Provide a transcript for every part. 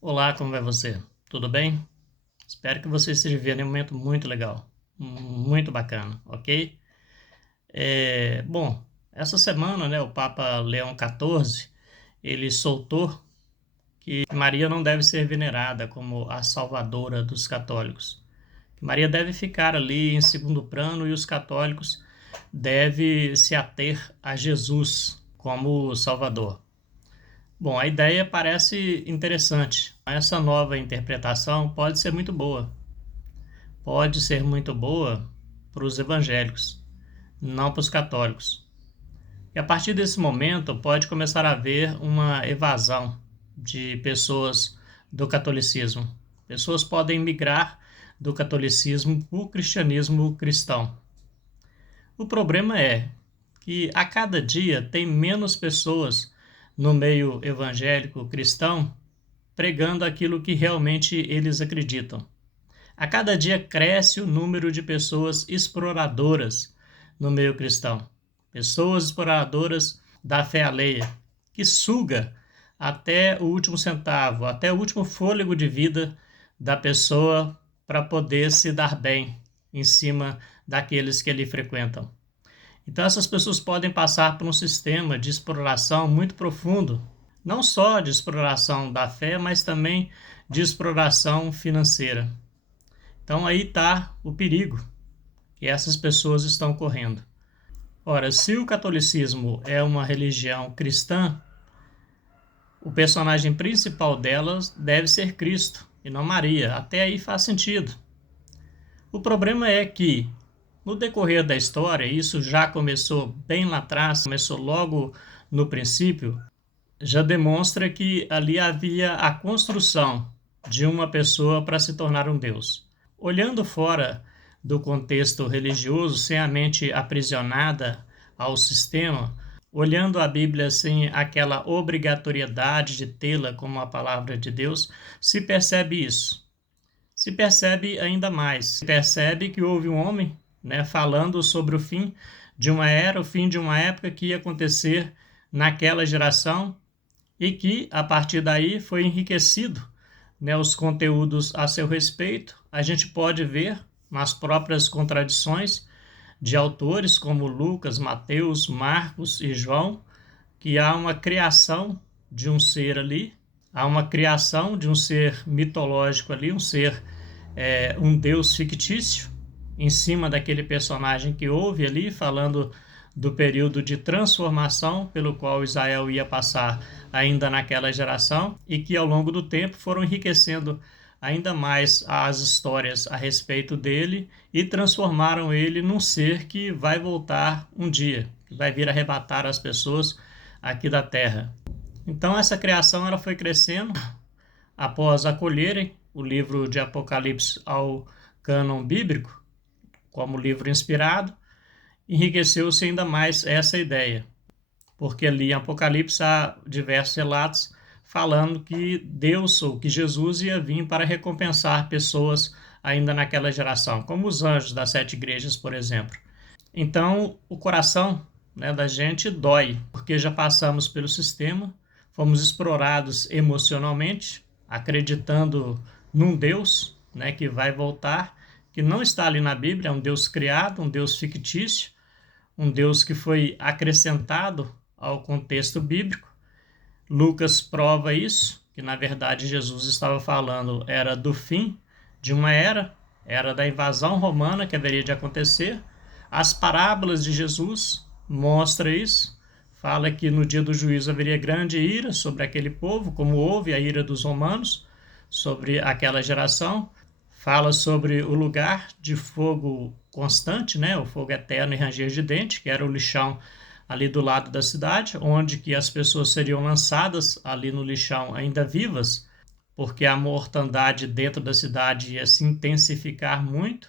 Olá, como vai você? Tudo bem? Espero que você esteja vivendo um momento muito legal, muito bacana, ok? Bom, essa semana, né, o Papa Leão XIV, ele soltou que Maria não deve ser venerada como a salvadora dos católicos. Que Maria deve ficar ali em segundo plano e os católicos devem se ater a Jesus como salvador. Bom, a ideia parece interessante. Essa nova interpretação pode ser muito boa para os evangélicos, não para os católicos. E a partir desse momento pode começar a haver uma evasão de pessoas do catolicismo. Pessoas podem migrar do catolicismo para o cristianismo cristão. O problema é que a cada dia tem menos pessoas no meio evangélico cristão pregando aquilo que realmente eles acreditam. A cada dia cresce o número de pessoas exploradoras no meio cristão. Pessoas exploradoras da fé alheia, que suga até o último centavo, até o último fôlego de vida da pessoa para poder se dar bem em cima daqueles que ali frequentam. Então, essas pessoas podem passar por um sistema de exploração muito profundo, não só de exploração da fé, mas também de exploração financeira. Então, aí está o perigo que essas pessoas estão correndo. Ora, se o catolicismo é uma religião cristã, o personagem principal delas deve ser Cristo e não Maria. Até aí faz sentido. O problema é que, no decorrer da história, isso já começou bem lá atrás, começou logo no princípio, já demonstra que ali havia a construção de uma pessoa para se tornar um Deus. Olhando fora do contexto religioso, sem a mente aprisionada ao sistema, olhando a Bíblia sem aquela obrigatoriedade de tê-la como a palavra de Deus, se percebe isso. Se percebe ainda mais. Se percebe que houve um homem, né, falando sobre o fim de uma era, o fim de uma época que ia acontecer naquela geração e que, a partir daí, foi enriquecido, né, os conteúdos a seu respeito. A gente pode ver nas próprias contradições de autores como Lucas, Mateus, Marcos e João, que há uma criação de um ser ali, há uma criação de um ser mitológico ali, um deus fictício, em cima daquele personagem que houve ali, falando do período de transformação pelo qual Israel ia passar ainda naquela geração e que ao longo do tempo foram enriquecendo ainda mais as histórias a respeito dele e transformaram ele num ser que vai voltar um dia, que vai vir arrebatar as pessoas aqui da terra. Então essa criação ela foi crescendo após acolherem o livro de Apocalipse ao cânon bíblico como livro inspirado, enriqueceu-se ainda mais essa ideia, porque ali em Apocalipse há diversos relatos falando que Deus ou que Jesus ia vir para recompensar pessoas ainda naquela geração, como os anjos das 7 igrejas, por exemplo. Então, o coração, né, da gente dói, porque já passamos pelo sistema, fomos explorados emocionalmente, acreditando num Deus, né, que vai voltar, que não está ali na Bíblia, é um Deus criado, um Deus fictício, um Deus que foi acrescentado ao contexto bíblico. Lucas prova isso, que na verdade Jesus estava falando era do fim de uma era da invasão romana que haveria de acontecer. As parábolas de Jesus mostram isso, fala que no dia do juízo haveria grande ira sobre aquele povo, como houve a ira dos romanos sobre aquela geração. Fala sobre o lugar de fogo constante, né, o fogo eterno e ranger de dente, que era o lixão ali do lado da cidade, onde que as pessoas seriam lançadas ali no lixão ainda vivas, porque a mortandade dentro da cidade ia se intensificar muito,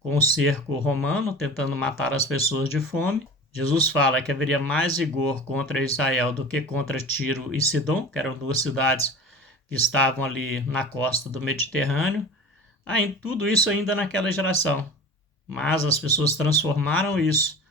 com o cerco romano tentando matar as pessoas de fome. Jesus fala que haveria mais rigor contra Israel do que contra Tiro e Sidom, que eram duas cidades que estavam ali na costa do Mediterrâneo. Tudo isso ainda naquela geração, mas as pessoas transformaram isso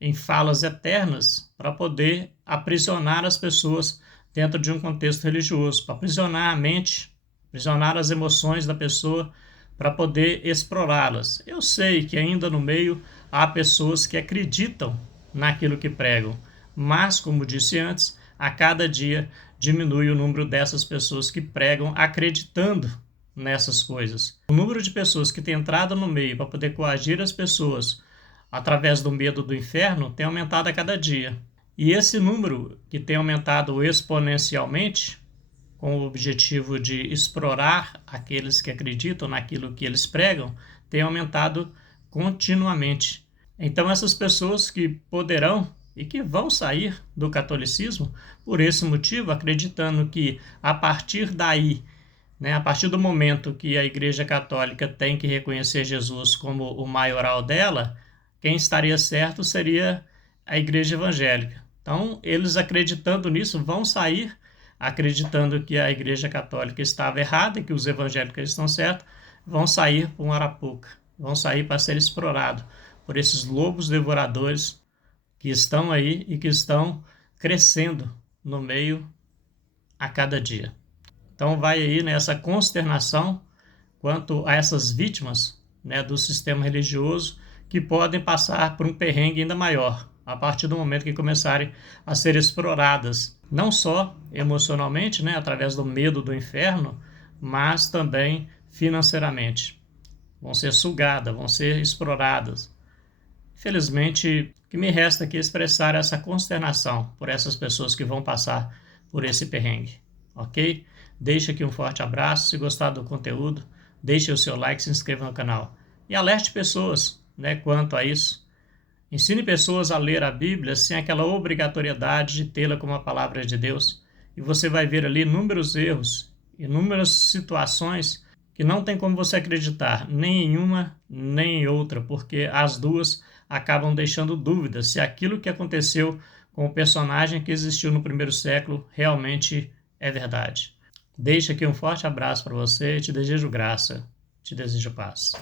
em falas eternas para poder aprisionar as pessoas dentro de um contexto religioso, para aprisionar a mente aprisionar as emoções da pessoa para poder explorá-las. Eu sei que ainda no meio há pessoas que acreditam naquilo que pregam, mas, como disse antes, a cada dia diminui o número dessas pessoas que pregam acreditando nessas coisas. O número de pessoas que tem entrado no meio para poder coagir as pessoas através do medo do inferno tem aumentado a cada dia. E esse número, que tem aumentado exponencialmente, com o objetivo de explorar aqueles que acreditam naquilo que eles pregam, tem aumentado continuamente. Então, essas pessoas que poderão e que vão sair do catolicismo por esse motivo, acreditando que a partir daí, a partir do momento que a Igreja Católica tem que reconhecer Jesus como o maioral dela, quem estaria certo seria a Igreja Evangélica. Então, eles acreditando nisso vão sair acreditando que a Igreja Católica estava errada e que os evangélicos estão certos, vão sair para um arapuca, vão sair para ser explorados por esses lobos devoradores que estão aí e que estão crescendo no meio a cada dia. Então vai aí nessa consternação quanto a essas vítimas, do sistema religioso que podem passar por um perrengue ainda maior a partir do momento que começarem a ser exploradas, não só emocionalmente, através do medo do inferno, mas também financeiramente. Vão ser sugadas, vão ser exploradas. Infelizmente, o que me resta aqui é expressar essa consternação por essas pessoas que vão passar por esse perrengue, ok? Deixe aqui um forte abraço, se gostar do conteúdo, deixe o seu like, se inscreva no canal e alerte pessoas, quanto a isso. Ensine pessoas a ler a Bíblia sem aquela obrigatoriedade de tê-la como a palavra de Deus. E você vai ver ali inúmeros erros, inúmeras situações que não tem como você acreditar nem em uma nem em outra, porque as duas acabam deixando dúvidas se aquilo que aconteceu com o personagem que existiu no primeiro século realmente é verdade. Deixo aqui um forte abraço para você, te desejo graça, te desejo paz.